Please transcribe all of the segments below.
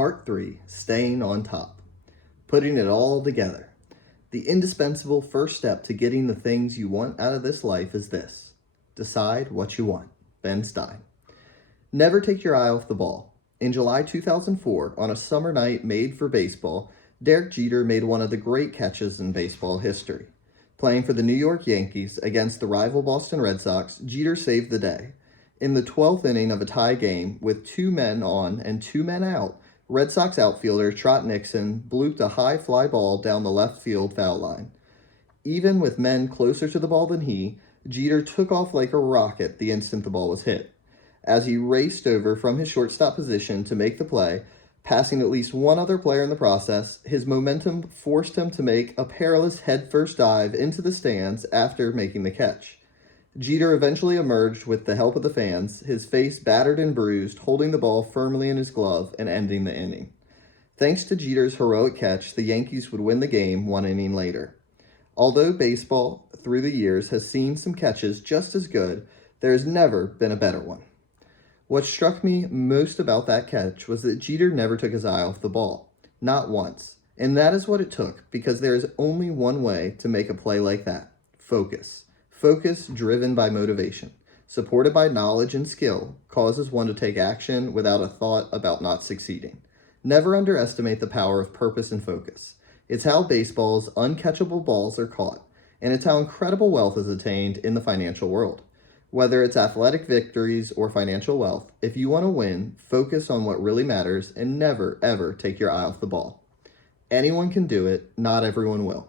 Part 3, Staying on Top. Putting it all together. The indispensable first step to getting the things you want out of this life is this. Decide what you want. Ben Stein. Never take your eye off the ball. In July 2004, on a summer night made for baseball, Derek Jeter made one of the great catches in baseball history. Playing for the New York Yankees against the rival Boston Red Sox, Jeter saved the day. In the 12th inning of a tie game with 2 men on and 2 men out, Red Sox outfielder Trot Nixon blooped a high fly ball down the left field foul line. Even with men closer to the ball than he, Jeter took off like a rocket the instant the ball was hit. As he raced over from his shortstop position to make the play, passing at least one other player in the process, his momentum forced him to make a perilous headfirst dive into the stands after making the catch. Jeter eventually emerged with the help of the fans, his face battered and bruised, holding the ball firmly in his glove and ending the inning. Thanks to Jeter's heroic catch, the Yankees would win the game 1 inning later. Although baseball, through the years, has seen some catches just as good, there has never been a better one. What struck me most about that catch was that Jeter never took his eye off the ball. Not once. And that is what it took, because there is only one way to make a play like that. Focus. Focus driven by motivation, supported by knowledge and skill, causes one to take action without a thought about not succeeding. Never underestimate the power of purpose and focus. It's how baseball's uncatchable balls are caught, and it's how incredible wealth is attained in the financial world. Whether it's athletic victories or financial wealth, if you want to win, focus on what really matters and never, ever take your eye off the ball. Anyone can do it, not everyone will.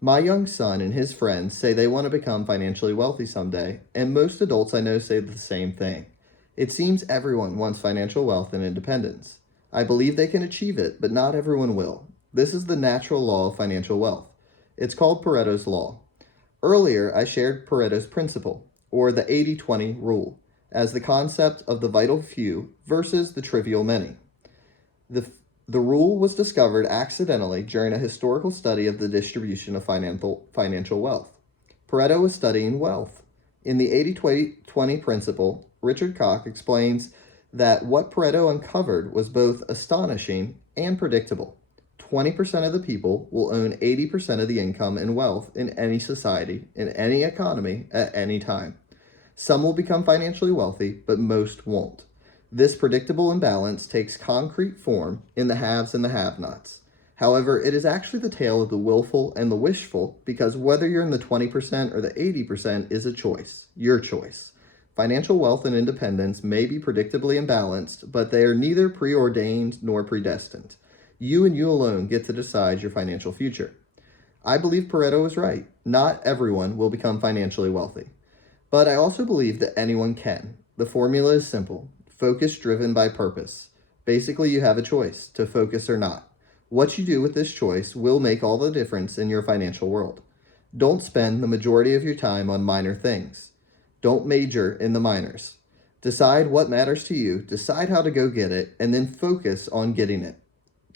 My young son and his friends say they want to become financially wealthy someday, and most adults I know say the same thing. It seems everyone wants financial wealth and independence. I believe they can achieve it, but not everyone will. This is the natural law of financial wealth. It's called Pareto's Law. Earlier, I shared Pareto's principle, or the 80-20 rule, as the concept of the vital few versus the trivial many. The rule was discovered accidentally during a historical study of the distribution of financial wealth. Pareto was studying wealth. In the 80-20 principle, Richard Koch explains that what Pareto uncovered was both astonishing and predictable. 20% of the people will own 80% of the income and wealth in any society, in any economy, at any time. Some will become financially wealthy, but most won't. This predictable imbalance takes concrete form in the haves and the have-nots. However, it is actually the tale of the willful and the wishful, because whether you're in the 20% or the 80% is a choice, your choice. Financial wealth and independence may be predictably imbalanced, but they are neither preordained nor predestined. You and you alone get to decide your financial future. I believe Pareto is right. Not everyone will become financially wealthy. But I also believe that anyone can. The formula is simple. Focus driven by purpose. Basically, you have a choice to focus or not. What you do with this choice will make all the difference in your financial world. Don't spend the majority of your time on minor things. Don't major in the minors. Decide what matters to you, decide how to go get it, and then focus on getting it.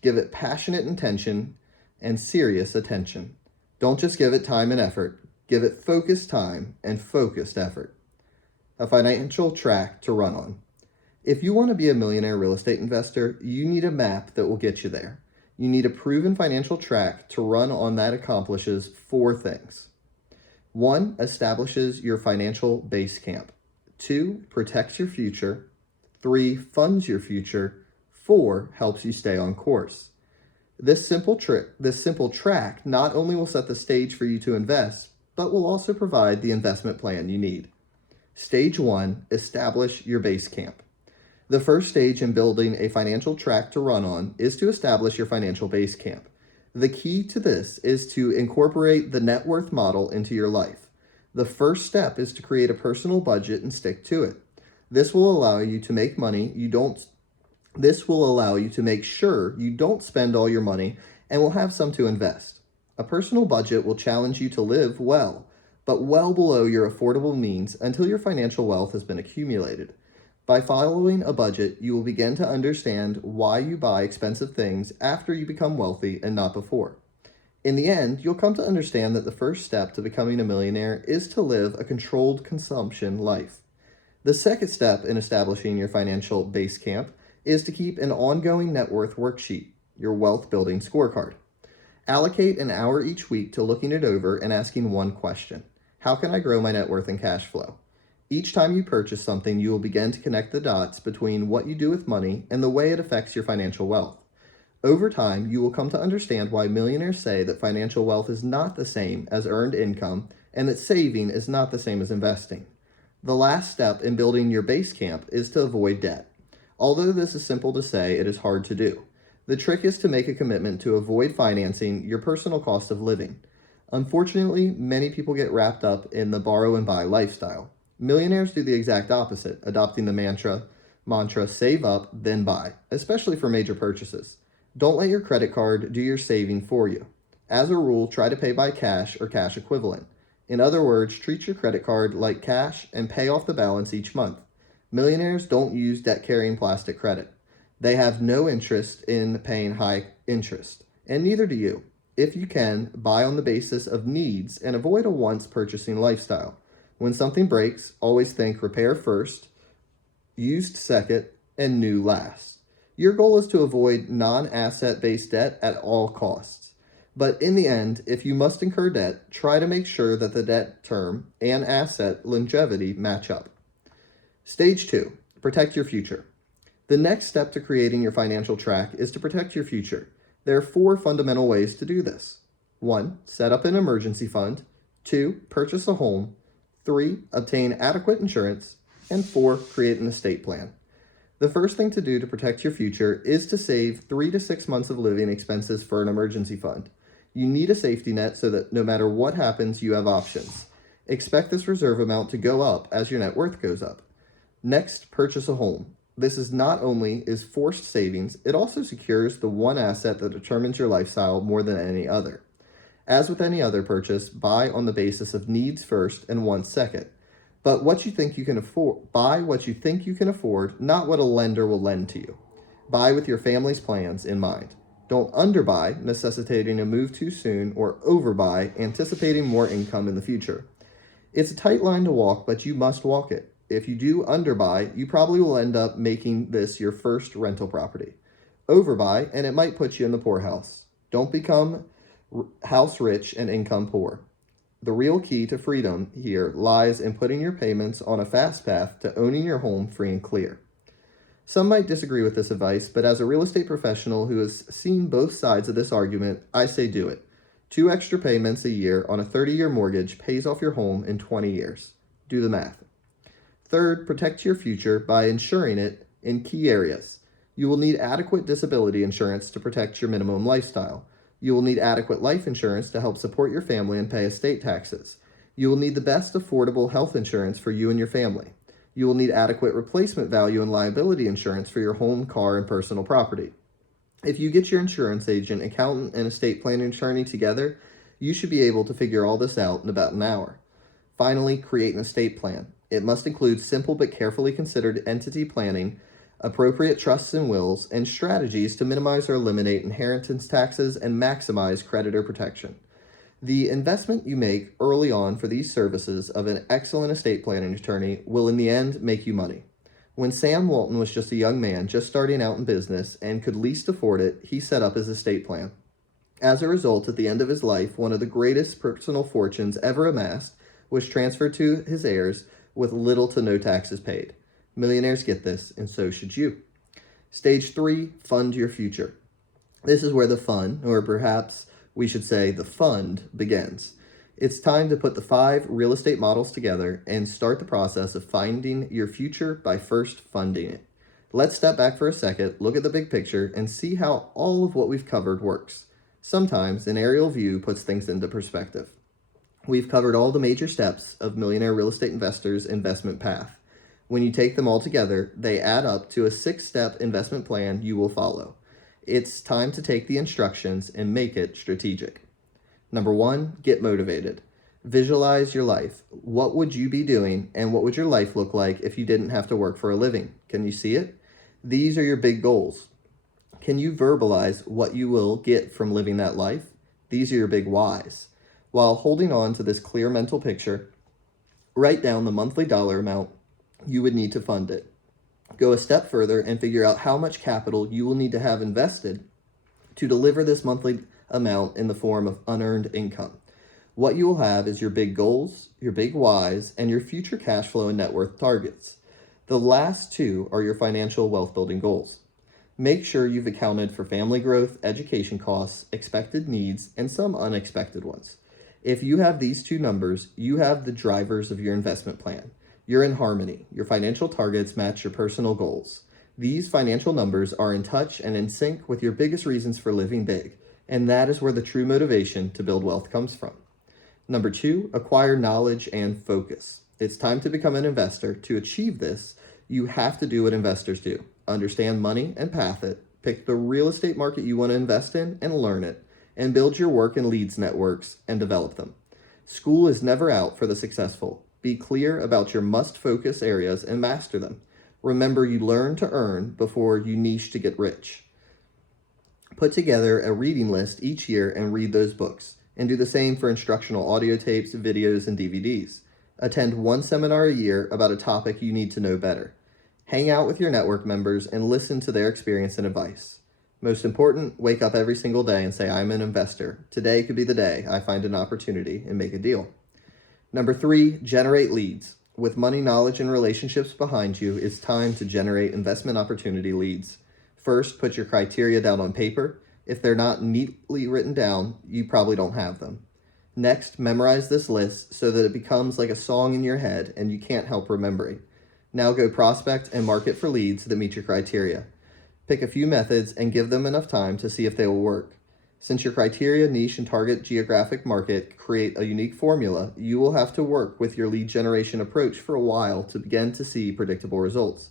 Give it passionate intention and serious attention. Don't just give it time and effort. Give it focused time and focused effort. A financial track to run on. If you want to be a millionaire real estate investor, you need a map that will get you there. You need a proven financial track to run on that accomplishes 4 things. 1, establishes your financial base camp. 2, protects your future. 3, funds your future. 4, helps you stay on course. This simple track not only will set the stage for you to invest, but will also provide the investment plan you need. Stage 1, establish your base camp. The first stage in building a financial track to run on is to establish your financial base camp. The key to this is to incorporate the net worth model into your life. The first step is to create a personal budget and stick to it. This will allow you to make sure you don't spend all your money and will have some to invest. A personal budget will challenge you to live well, but well below your affordable means until your financial wealth has been accumulated. By following a budget, you will begin to understand why you buy expensive things after you become wealthy and not before. In the end, you'll come to understand that the first step to becoming a millionaire is to live a controlled consumption life. The second step in establishing your financial base camp is to keep an ongoing net worth worksheet, your wealth building scorecard. Allocate an hour each week to looking it over and asking one question: how can I grow my net worth and cash flow? Each time you purchase something, you will begin to connect the dots between what you do with money and the way it affects your financial wealth. Over time, you will come to understand why millionaires say that financial wealth is not the same as earned income and that saving is not the same as investing. The last step in building your base camp is to avoid debt. Although this is simple to say, it is hard to do. The trick is to make a commitment to avoid financing your personal cost of living. Unfortunately, many people get wrapped up in the borrow and buy lifestyle. Millionaires do the exact opposite, adopting the mantra save up, then buy, especially for major purchases. Don't let your credit card do your saving for you. As a rule, try to pay by cash or cash equivalent. In other words, treat your credit card like cash and pay off the balance each month. Millionaires don't use debt-carrying plastic credit. They have no interest in paying high interest, and neither do you. If you can, buy on the basis of needs and avoid a once-purchasing lifestyle. When something breaks, always think repair first, used second, and new last. Your goal is to avoid non-asset-based debt at all costs. But in the end, if you must incur debt, try to make sure that the debt term and asset longevity match up. Stage 2, protect your future. The next step to creating your financial track is to protect your future. There are 4 fundamental ways to do this. 1, set up an emergency fund. 2, purchase a home. 3, obtain adequate insurance. And 4, create an estate plan. The first thing to do to protect your future is to save 3 to 6 months of living expenses for an emergency fund. You need a safety net so that no matter what happens, you have options. Expect this reserve amount to go up as your net worth goes up. Next, purchase a home. This is not only is forced savings, it also secures the one asset that determines your lifestyle more than any other. As with any other purchase, buy on the basis of needs first and wants second. But what you think you can afford, buy what you think you can afford, not what a lender will lend to you. Buy with your family's plans in mind. Don't underbuy, necessitating a move too soon, or overbuy, anticipating more income in the future. It's a tight line to walk, but you must walk it. If you do underbuy, you probably will end up making this your first rental property. Overbuy, and it might put you in the poorhouse. Don't become house rich and income poor. The real key to freedom here lies in putting your payments on a fast path to owning your home free and clear. Some might disagree with this advice, but as a real estate professional who has seen both sides of this argument, I say do it. 2 extra payments a year on a 30-year mortgage pays off your home in 20 years. Do the math. Third, protect your future by insuring it in key areas. You will need adequate disability insurance to protect your minimum lifestyle. You will need adequate life insurance to help support your family and pay estate taxes. You will need the best affordable health insurance for you and your family. You will need adequate replacement value and liability insurance for your home, car, and personal property. If you get your insurance agent, accountant, and estate planning attorney together, you should be able to figure all this out in about an hour. Finally, create an estate plan. It must include simple but carefully considered entity planning, appropriate trusts and wills, and strategies to minimize or eliminate inheritance taxes and maximize creditor protection. The investment you make early on for these services of an excellent estate planning attorney will in the end make you money. When Sam Walton was just a young man just starting out in business and could least afford it, he set up his estate plan. As a result, at the end of his life, one of the greatest personal fortunes ever amassed was transferred to his heirs with little to no taxes paid. Millionaires get this, and so should you. Stage 3, fund your future. This is where the fun, or perhaps we should say the fund, begins. It's time to put the 5 real estate models together and start the process of finding your future by first funding it. Let's step back for a second, look at the big picture, and see how all of what we've covered works. Sometimes an aerial view puts things into perspective. We've covered all the major steps of Millionaire Real Estate Investor's investment path. When you take them all together, they add up to a 6-step investment plan you will follow. It's time to take the instructions and make it strategic. Number 1, get motivated. Visualize your life. What would you be doing and what would your life look like if you didn't have to work for a living? Can you see it? These are your big goals. Can you verbalize what you will get from living that life? These are your big whys. While holding on to this clear mental picture, write down the monthly dollar amount you would need to fund it. Go a step further and figure out how much capital you will need to have invested to deliver this monthly amount in the form of unearned income. What you will have is your big goals, your big whys, and your future cash flow and net worth targets. The last two are your financial wealth building goals. Make sure you've accounted for family growth, education costs, expected needs, and some unexpected ones. If you have these two numbers, you have the drivers of your investment plan. You're in harmony. Your financial targets match your personal goals. These financial numbers are in touch and in sync with your biggest reasons for living big, and that is where the true motivation to build wealth comes from. Number 2, acquire knowledge and focus. It's time to become an investor. To achieve this, you have to do what investors do. Understand money and path it, pick the real estate market you want to invest in and learn it, and build your work and leads networks and develop them. School is never out for the successful. Be clear about your must-focus areas and master them. Remember, you learn to earn before you niche to get rich. Put together a reading list each year and read those books, and do the same for instructional audio tapes, videos, and DVDs. Attend one seminar a year about a topic you need to know better. Hang out with your network members and listen to their experience and advice. Most important, wake up every single day and say, I'm an investor. Today could be the day I find an opportunity and make a deal. Number 3, generate leads. With money, knowledge, and relationships behind you, it's time to generate investment opportunity leads. First, put your criteria down on paper. If they're not neatly written down, you probably don't have them. Next, memorize this list so that it becomes like a song in your head and you can't help remembering. Now go prospect and market for leads that meet your criteria. Pick a few methods and give them enough time to see if they will work. Since your criteria, niche, and target geographic market create a unique formula, you will have to work with your lead generation approach for a while to begin to see predictable results.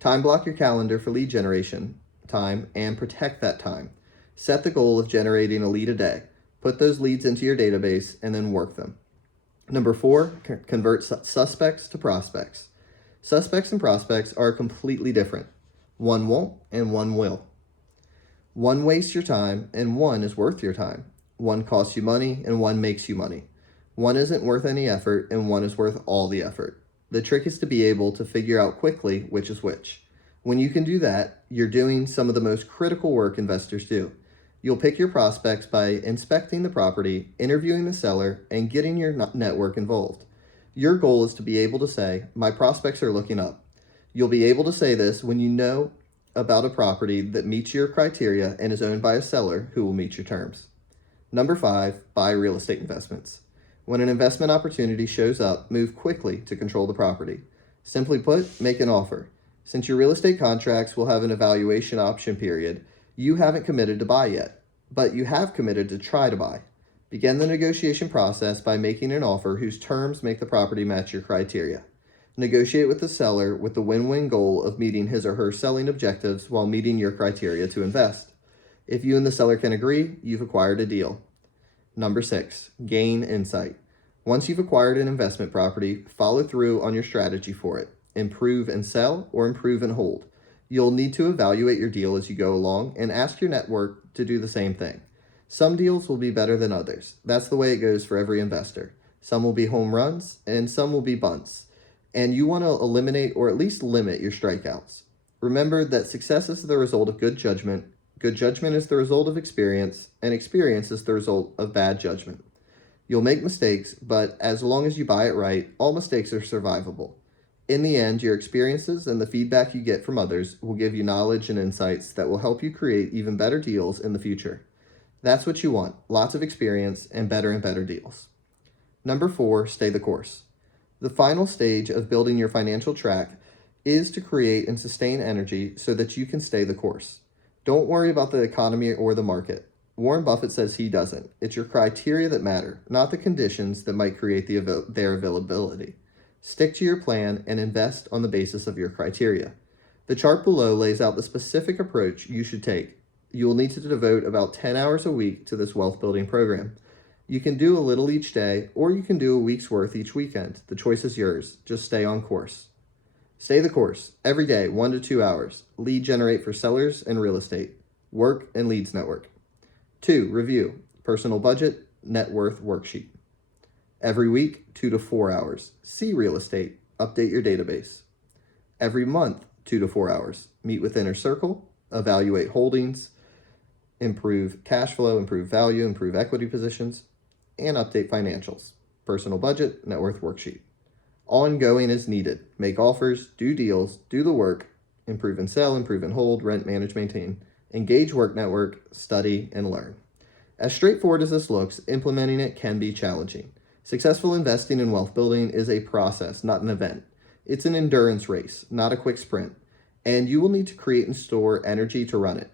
Time block your calendar for lead generation time and protect that time. Set the goal of generating a lead a day. Put those leads into your database and then work them. Number 4, convert suspects to prospects. Suspects and prospects are completely different. One won't and one will. One wastes your time and one is worth your time. One costs you money and one makes you money. One isn't worth any effort and one is worth all the effort. The trick is to be able to figure out quickly which is which. When you can do that, you're doing some of the most critical work investors do. You'll pick your prospects by inspecting the property, interviewing the seller, and getting your network involved. Your goal is to be able to say, my prospects are looking up. You'll be able to say this when you know about a property that meets your criteria and is owned by a seller who will meet your terms. Number 5, buy real estate investments. When an investment opportunity shows up, move quickly to control the property. Simply put, make an offer. Since your real estate contracts will have an evaluation option period, you haven't committed to buy yet, but you have committed to try to buy. Begin the negotiation process by making an offer whose terms make the property match your criteria. Negotiate with the seller with the win-win goal of meeting his or her selling objectives while meeting your criteria to invest. If you and the seller can agree, you've acquired a deal. Number 6, gain insight. Once you've acquired an investment property, follow through on your strategy for it. Improve and sell or improve and hold. You'll need to evaluate your deal as you go along and ask your network to do the same thing. Some deals will be better than others. That's the way it goes for every investor. Some will be home runs and some will be bunts. And you want to eliminate or at least limit your strikeouts. Remember that success is the result of good judgment is the result of experience, and experience is the result of bad judgment. You'll make mistakes, but as long as you buy it right, all mistakes are survivable. In the end, your experiences and the feedback you get from others will give you knowledge and insights that will help you create even better deals in the future. That's what you want, lots of experience and better deals. Number 4, stay the course. The final stage of building your financial track is to create and sustain energy so that you can stay the course. Don't worry about the economy or the market. Warren Buffett says he doesn't. It's your criteria that matter, not the conditions that might create their availability. Stick to your plan and invest on the basis of your criteria. The chart below lays out the specific approach you should take. You will need to devote about 10 hours a week to this wealth building program. You can do a little each day, or you can do a week's worth each weekend. The choice is yours. Just stay on course. Stay the course. Every day, 1 to 2 hours. Lead generate for sellers and real estate. Work and leads network. 2, review. Personal budget, net worth worksheet. Every week, 2 to 4 hours. See real estate. Update your database. Every month, 2 to 4 hours. Meet with inner circle, evaluate holdings, improve cash flow, improve value, improve equity positions, and update financials. Personal budget, net worth worksheet. Ongoing is needed. Make offers, do deals, do the work, improve and sell, improve and hold, rent, manage, maintain. Engage work network, study, and learn. As straightforward as this looks, implementing it can be challenging. Successful investing in wealth building is a process, not an event. It's an endurance race, not a quick sprint, and you will need to create and store energy to run it.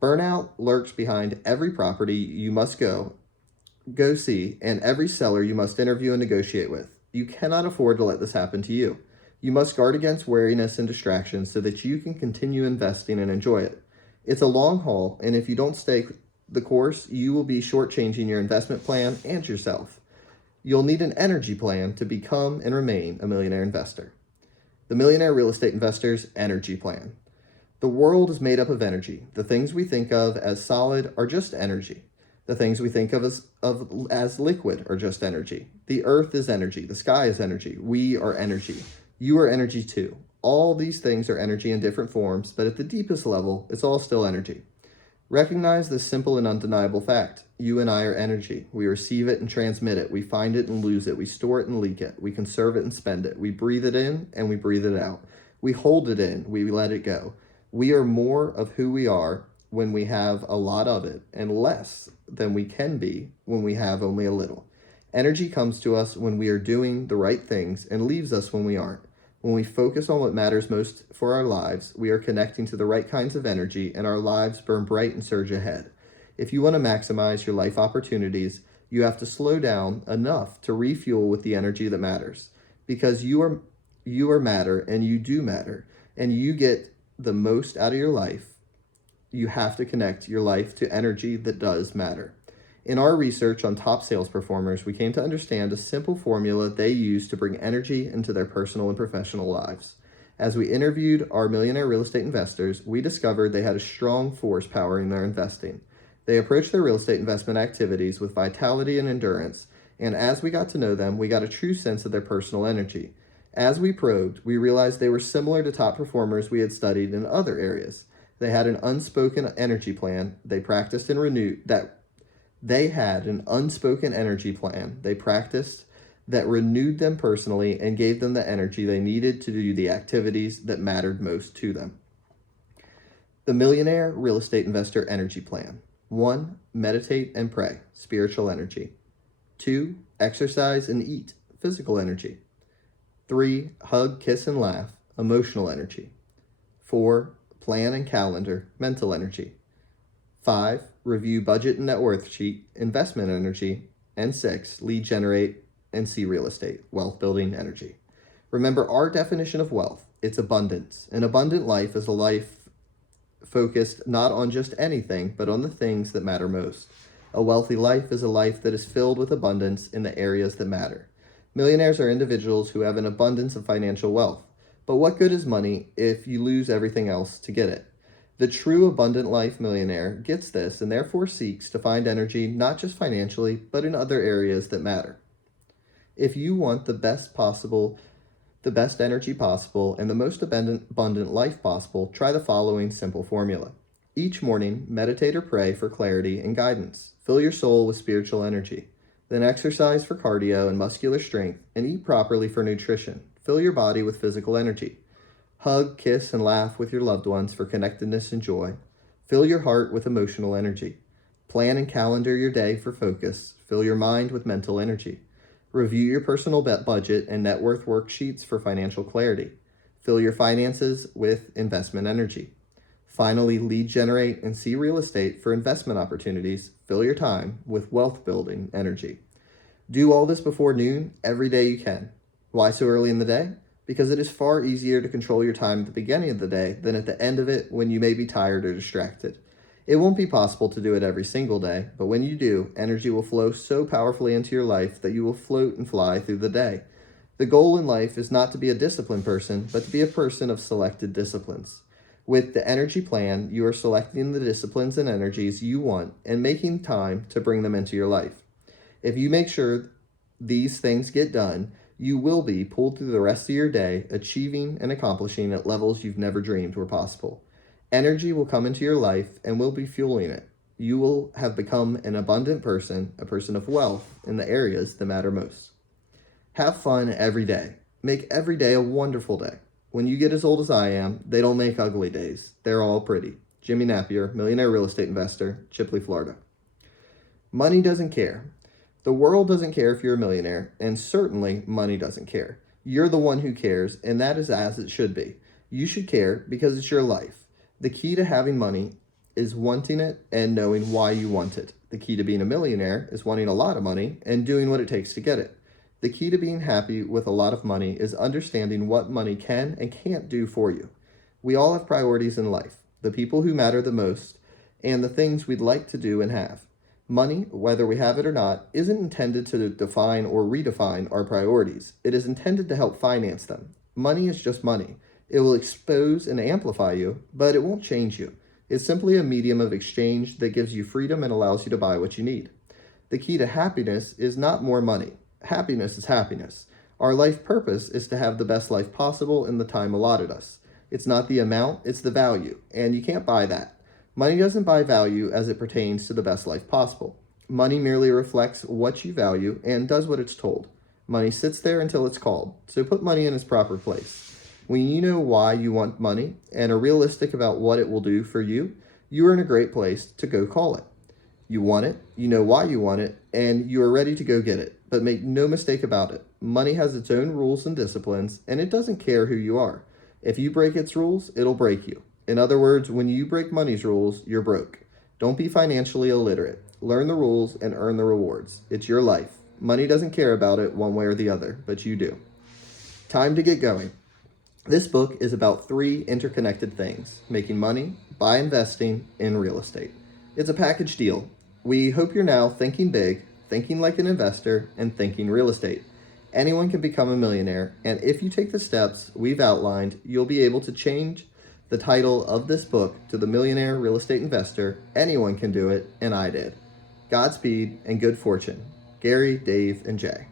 Burnout lurks behind every property you must go see, and every seller you must interview and negotiate with. You cannot afford to let this happen to you. You must guard against weariness and distractions so that you can continue investing and enjoy it. It's a long haul, and if you don't stay the course, you will be shortchanging your investment plan and yourself. You'll need an energy plan to become and remain a millionaire investor. The Millionaire Real Estate Investor's Energy Plan. The world is made up of energy. The things we think of as solid are just energy. The things we think of as liquid are just energy. The earth is energy. The sky is energy. We are energy. You are energy too. All these things are energy in different forms, but at the deepest level, it's all still energy. Recognize this simple and undeniable fact. You and I are energy. We receive it and transmit it. We find it and lose it. We store it and leak it. We conserve it and spend it. We breathe it in and we breathe it out. We hold it in. We let it go. We are more of who we are when we have a lot of it, and less than we can be when we have only a little. Energy comes to us when we are doing the right things and leaves us when we aren't. When we focus on what matters most for our lives, we are connecting to the right kinds of energy, and our lives burn bright and surge ahead. If you want to maximize your life opportunities, you have to slow down enough to refuel with the energy that matters. Because you are matter, and you do matter, and you get the most out of your life, you have to connect your life to energy that does matter. In our research on top sales performers, we came to understand a simple formula they use to bring energy into their personal and professional lives. As we interviewed our millionaire real estate investors, we discovered they had a strong force powering their investing. They approached their real estate investment activities with vitality and endurance, and as we got to know them, we got a true sense of their personal energy. As we probed, we realized they were similar to top performers we had studied in other areas. They had an unspoken energy plan they practiced and renewed that renewed them personally and gave them the energy they needed to do the activities that mattered most to them. The Millionaire Real Estate Investor Energy Plan. 1. Meditate and pray, spiritual energy. 2. Exercise and eat, physical energy. 3. Hug, kiss, and laugh, emotional energy. 4. Plan and calendar, mental energy. 5. Review budget and net worth sheet, investment energy. And 6. Lead generate and see real estate, wealth building energy. Remember our definition of wealth. It's abundance. An abundant life is a life focused not on just anything, but on the things that matter most. A wealthy life is a life that is filled with abundance in the areas that matter. Millionaires are individuals who have an abundance of financial wealth. But what good is money if you lose everything else to get it? The true abundant life millionaire gets this and therefore seeks to find energy not just financially, but in other areas that matter. If you want the best energy possible, and the most abundant life possible, try the following simple formula. Each morning, meditate or pray for clarity and guidance. Fill your soul with spiritual energy. Then exercise for cardio and muscular strength, and eat properly for nutrition. Fill your body with physical energy. Hug, kiss, and laugh with your loved ones for connectedness and joy. Fill your heart with emotional energy. Plan and calendar your day for focus. Fill your mind with mental energy. Review your personal budget and net worth worksheets for financial clarity. Fill your finances with investment energy. Finally, lead generate and see real estate for investment opportunities. Fill your time with wealth building energy. Do all this before noon every day you can. Why so early in the day? Because it is far easier to control your time at the beginning of the day than at the end of it when you may be tired or distracted. It won't be possible to do it every single day, but when you do, energy will flow so powerfully into your life that you will float and fly through the day. The goal in life is not to be a disciplined person, but to be a person of selected disciplines. With the energy plan, you are selecting the disciplines and energies you want and making time to bring them into your life. If you make sure these things get done, You will be pulled through the rest of your day, achieving and accomplishing at levels you've never dreamed were possible. Energy will come into your life and will be fueling it. You will have become an abundant person, a person of wealth in the areas that matter most. Have fun every day. Make every day a wonderful day. When you get as old as I am, they don't make ugly days. They're all pretty. Jimmy Napier, Millionaire Real Estate Investor, Chipley, Florida. Money doesn't care. The world doesn't care if you're a millionaire, and certainly money doesn't care. You're the one who cares, and that is as it should be. You should care because it's your life. The key to having money is wanting it and knowing why you want it. The key to being a millionaire is wanting a lot of money and doing what it takes to get it. The key to being happy with a lot of money is understanding what money can and can't do for you. We all have priorities in life, the people who matter the most, and the things we'd like to do and have. Money, whether we have it or not, isn't intended to define or redefine our priorities. It is intended to help finance them. Money is just money. It will expose and amplify you, but it won't change you. It's simply a medium of exchange that gives you freedom and allows you to buy what you need. The key to happiness is not more money. Happiness is happiness. Our life purpose is to have the best life possible in the time allotted us. It's not the amount, it's the value, and you can't buy that. Money doesn't buy value as it pertains to the best life possible. Money merely reflects what you value and does what it's told. Money sits there until it's called, so put money in its proper place. When you know why you want money and are realistic about what it will do for you, you are in a great place to go call it. You want it, you know why you want it, and you are ready to go get it. But make no mistake about it. Money has its own rules and disciplines, and it doesn't care who you are. If you break its rules, it'll break you. In other words, when you break money's rules, you're broke. Don't be financially illiterate. Learn the rules and earn the rewards. It's your life. Money doesn't care about it one way or the other, but you do. Time to get going. This book is about 3 interconnected things: making money, by investing in real estate. It's a package deal. We hope you're now thinking big, thinking like an investor, and thinking real estate. Anyone can become a millionaire, and if you take the steps we've outlined, you'll be able to change the title of this book to The Millionaire Real Estate Investor. Anyone can do it, and I did. Godspeed and good fortune. Gary, Dave, and Jay.